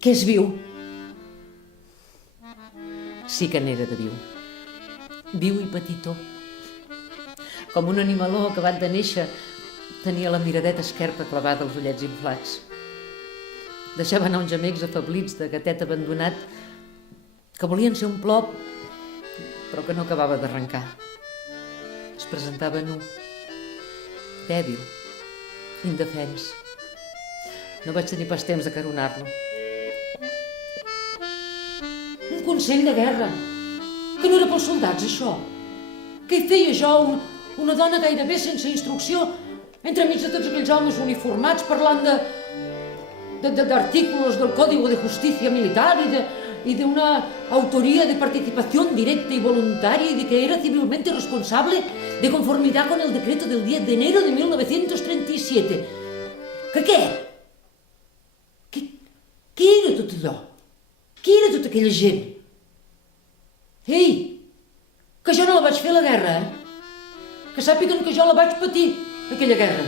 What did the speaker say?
que és viu. Sí que n'era de viu. Viu i petitó. Com un animaló acabat de néixer, tenia la miradeta esquerpa clavada als ullets inflats. Deixava anar uns gemecs afablits de gatet abandonat que volien ser un plop, però que no acabava d'arrencar. Es presentava nu, dèbil, indefens. No vaig tenir pas temps de caronar-lo. Un consell de guerra, que no era pels soldats, això. Què hi feia jo, una dona gairebé sense instrucció, entremig de tots aquells homes uniformats parlant d'artículos del Código de Justicia Militar y de una autoría de participación directa y voluntaria y de que era civilmente responsable de conformidad con el decreto del 10 de enero de 1937. Que què? Què era tot allò? Què era tota aquella gent? Ei, que jo no la vaig fer la guerra, eh? Que sàpiguen que jo la vaig patir, aquella guerra.